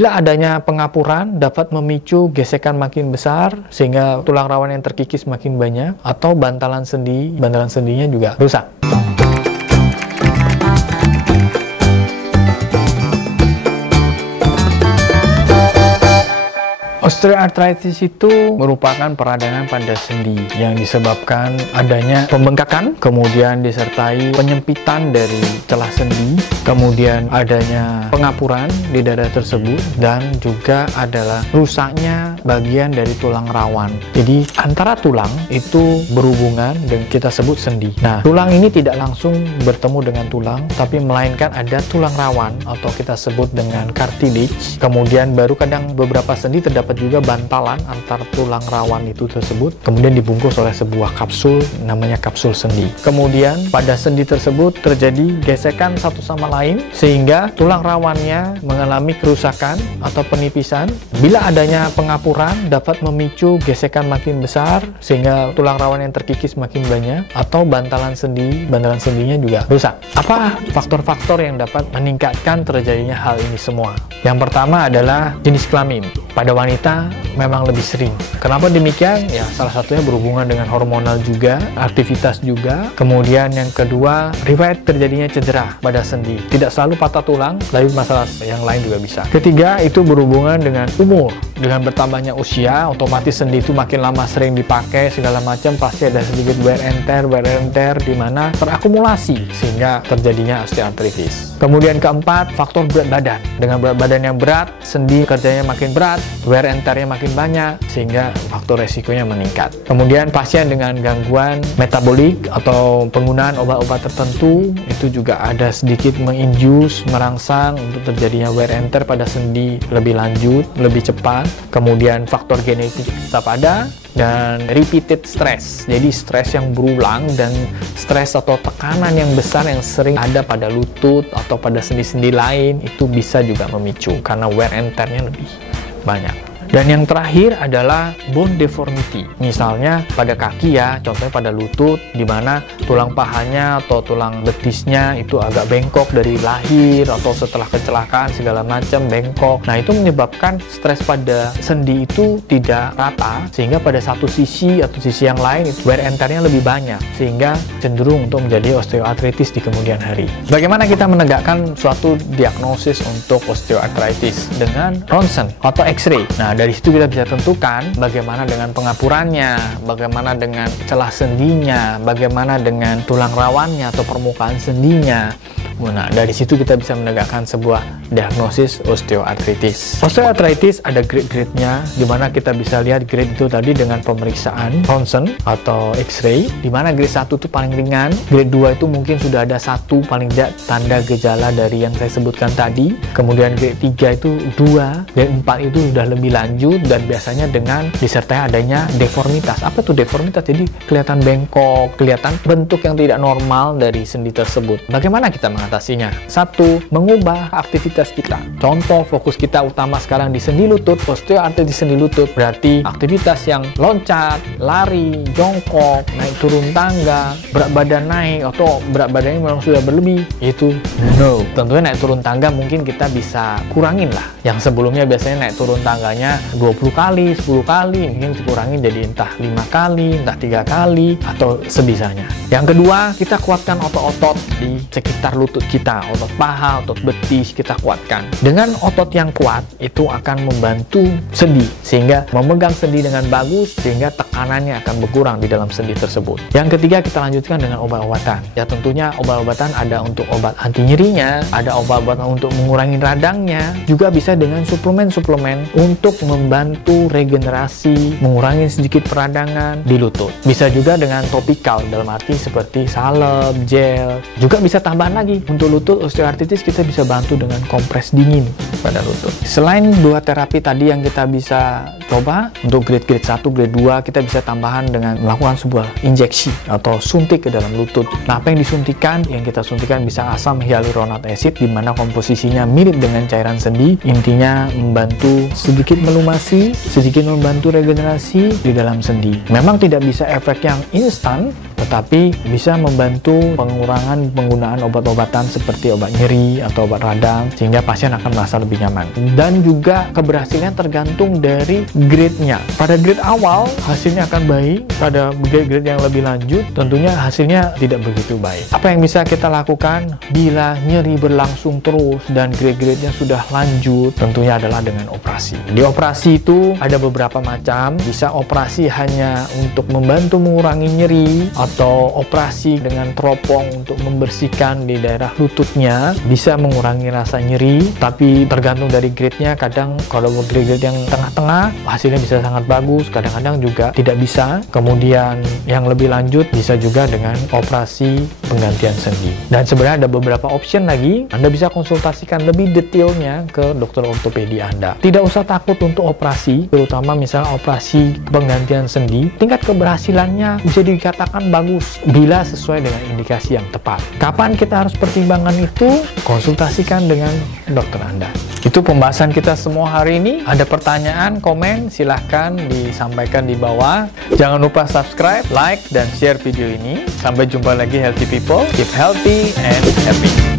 Bila adanya pengapuran dapat memicu gesekan makin besar sehingga tulang rawan yang terkikis makin banyak, atau bantalan sendinya juga rusak. Osteoartritis itu merupakan peradangan pada sendi yang disebabkan adanya pembengkakan, kemudian disertai penyempitan dari celah sendi, kemudian adanya pengapuran di daerah tersebut, dan juga adalah rusaknya bagian dari tulang rawan. Jadi antara tulang itu berhubungan dengan kita sebut sendi. Nah, tulang ini tidak langsung bertemu dengan tulang, tapi melainkan ada tulang rawan atau kita sebut dengan cartilage. Kemudian baru kadang beberapa sendi terdapat juga bantalan antar tulang rawan itu tersebut, kemudian dibungkus oleh sebuah kapsul namanya kapsul sendi. Kemudian pada sendi tersebut terjadi gesekan satu sama lain sehingga tulang rawannya mengalami kerusakan atau penipisan. Bila adanya pengapuran dapat memicu gesekan makin besar sehingga tulang rawan yang terkikis makin banyak, atau bantalan sendinya juga rusak. Apa faktor-faktor yang dapat meningkatkan terjadinya hal ini semua? Yang pertama adalah jenis kelamin. Pada wanita memang lebih sering. Kenapa demikian? Ya, salah satunya berhubungan dengan hormonal juga, aktivitas juga. Kemudian yang kedua, riwayat terjadinya cedera pada sendi. Tidak selalu patah tulang, tapi masalah yang lain juga bisa. Ketiga, itu berhubungan dengan umur. Dengan bertambahnya usia, otomatis sendi itu makin lama sering dipakai, segala macam, pasti ada sedikit wear and tear di mana terakumulasi sehingga terjadinya osteoartritis. Kemudian keempat, faktor berat badan. Dengan berat badan yang berat, sendi kerjanya makin berat, wear and tear-nya makin banyak, sehingga faktor resikonya meningkat. Kemudian pasien dengan gangguan metabolik atau penggunaan obat-obat tertentu itu juga ada sedikit merangsang untuk terjadinya wear and tear pada sendi lebih lanjut, lebih cepat. Kemudian faktor genetik tetap ada, dan repeated stress, jadi stres yang berulang dan stres atau tekanan yang besar yang sering ada pada lutut atau pada sendi-sendi lain itu bisa juga memicu karena wear and tear-nya lebih banyak. Dan yang terakhir adalah bone deformity. Misalnya pada kaki ya, contohnya pada lutut, di mana tulang pahanya atau tulang betisnya itu agak bengkok dari lahir atau setelah kecelakaan segala macam bengkok. Nah, itu menyebabkan stres pada sendi itu tidak rata, sehingga pada satu sisi atau sisi yang lain itu wear and tear-nya lebih banyak, sehingga cenderung untuk menjadi osteoartritis di kemudian hari. Bagaimana kita menegakkan suatu diagnosis untuk osteoartritis? Dengan ronsen atau X-ray. Nah, dari situ kita bisa tentukan bagaimana dengan pengapurannya, bagaimana dengan celah sendinya, bagaimana dengan tulang rawannya atau permukaan sendinya. Nah, dari situ kita bisa menegakkan sebuah diagnosis osteoartritis. Osteoartritis ada grade-grade-nya, di mana kita bisa lihat grade itu tadi dengan pemeriksaan ronsen atau X-ray, di mana grade 1 itu paling ringan, grade 2 itu mungkin sudah ada satu paling tidak tanda gejala dari yang saya sebutkan tadi, kemudian grade 3 itu 2, grade 4 itu sudah lebih lanjut dan biasanya dengan disertai adanya deformitas. Apa tuh deformitas? Jadi kelihatan bengkok, kelihatan bentuk yang tidak normal dari sendi tersebut. Bagaimana kita mengatasinya? Satu, mengubah aktivitas kita. Contoh, fokus kita utama sekarang di sendi lutut, osteoartritis sendi lutut, berarti aktivitas yang loncat, lari, jongkok, naik turun tangga, berat badan naik, atau berat badannya memang sudah berlebih, itu no. Tentunya naik turun tangga mungkin kita bisa kurangin lah. Yang sebelumnya biasanya naik turun tangganya 20 kali, 10 kali, mungkin dikurangin jadi entah 5 kali, entah 3 kali, atau sebisanya. Yang kedua, kita kuatkan otot-otot di sekitar lutut kita, otot paha, otot betis kita kuatkan. Dengan otot yang kuat itu akan membantu sendi sehingga memegang sendi dengan bagus, sehingga tekanannya akan berkurang di dalam sendi tersebut. Yang ketiga, kita lanjutkan dengan obat-obatan. Ya, tentunya obat-obatan ada untuk obat anti nyerinya, ada obat-obatan untuk mengurangi radangnya, juga bisa dengan suplemen-suplemen untuk membantu regenerasi, mengurangi sedikit peradangan di lutut. Bisa juga dengan topikal, dalam arti seperti salep, gel. Juga bisa tambahan lagi untuk lutut osteoartritis, kita bisa bantu dengan kompres dingin pada lutut. Selain dua terapi tadi yang kita bisa coba untuk grade 1, grade 2, kita bisa tambahan dengan melakukan sebuah injeksi atau suntik ke dalam lutut. Nah, apa yang disuntikan? Yang kita suntikan bisa asam hyaluronat acid, di mana komposisinya mirip dengan cairan sendi. Intinya membantu sedikit meluangkan lumasi, sedikit membantu regenerasi di dalam sendi. Memang tidak bisa efek yang instan, tetapi bisa membantu pengurangan penggunaan obat-obatan seperti obat nyeri atau obat radang, sehingga pasien akan merasa lebih nyaman. Dan juga keberhasilan tergantung dari grade-nya. Pada grade awal hasilnya akan baik, pada grade-grade yang lebih lanjut tentunya hasilnya tidak begitu baik. Apa yang bisa kita lakukan bila nyeri berlangsung terus dan grade-grade-nya sudah lanjut? Tentunya adalah dengan operasi. Di operasi itu ada beberapa macam, bisa operasi hanya untuk membantu mengurangi nyeri, atau operasi dengan teropong untuk membersihkan di daerah lututnya, bisa mengurangi rasa nyeri, tapi tergantung dari grade-nya. Kadang kalau grade-grade yang tengah-tengah hasilnya bisa sangat bagus, kadang-kadang juga tidak bisa. Kemudian yang lebih lanjut bisa juga dengan operasi penggantian sendi. Dan sebenarnya ada beberapa option lagi, Anda bisa konsultasikan lebih detailnya ke dokter ortopedi Anda. Tidak usah takut untuk operasi, terutama misalnya operasi penggantian sendi. Tingkat keberhasilannya bisa dikatakan bagus bila sesuai dengan indikasi yang tepat. Kapan kita harus pertimbangkan itu? Konsultasikan dengan dokter Anda. Itu pembahasan kita semua hari ini. Ada pertanyaan, komen, silahkan disampaikan di bawah. Jangan lupa subscribe, like, dan share video ini. Sampai jumpa lagi Healthy People. Keep healthy and happy.